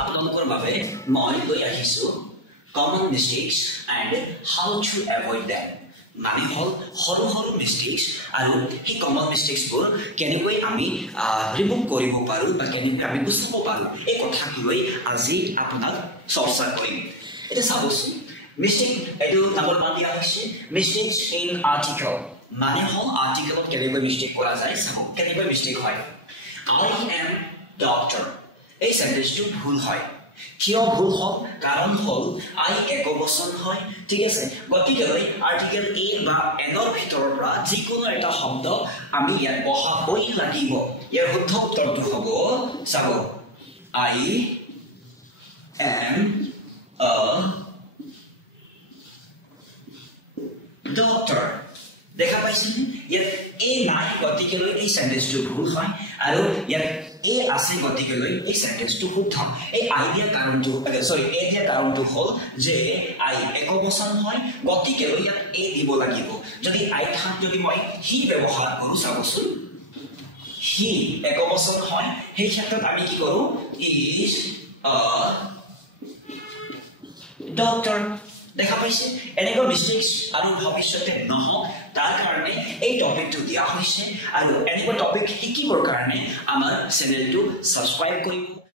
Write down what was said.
আপোনালোকৰ বাবে মই লৈ আহিছো common mistakes and how to avoid them মানে হল সৰু সৰু মিস্টেক্স আৰু এই কমন মিস্টেক্স বোৰ কেনেকৈ আমি ৰিমুভ কৰিব পাৰো বা কেনেকৈ আমি বুজিব পাৰো এই কথাক লৈ আজি আপোনাক চৰ্চা কৰিম এটা চাবচোন মিস্টেক এটো নম্বৰ 1 দিয়া হৈছে মিস্টেক্স ইন আৰ্টিকল মানে হল আৰ্টিকলত কেনেকৈ মিস্টেক কৰা যায় চাব কেনেকৈ মিস্টেক হয় I am doctor এই সেন্টেন্সটো ভুল হয় কিয় ভুল হল কাৰণ হল I একবচন হয় ঠিক আছে গতিকে আৰ্টিকেল a বা n ৰ ভিতৰৰ পৰা যিকোনো এটা শব্দ আমি ইয়াত বহাবই লাগিব ইয়াৰ শুদ্ধ উত্তৰটো হ'ব চাব I am a doctor দেখা পাইছেনে ইয়াত a নাই গতিকে এই সেন্টেন্সটো ভুল হয় আৰু ইয়াত a আছে গতিকে এই সেন্টেন্সটো শুদ্ধ এই আইডিয়া কাৰণটো সৰি a দিয়া কাৰণটো হল যে I একবচন হয় গতিকে ইয়াত a দিব লাগিব যদি I ঠাত যদি মই হি ব্যৱহাৰ কৰো চাবচোন হি একবচন হয় সেই ক্ষেত্ৰত আমি কি কৰো is a doctor দেখা পাইছে এনেকুৱা মিস্টেক্স আৰু ভৱিষ্যতে নহওক তাৰ কাৰণে এই টপিকটো দিয়া হৈছে আৰু এনেকুৱা টপিক শিকিবৰ কাৰণে আমাৰ চেনেলটো সাবস্ক্ৰাইব কৰিব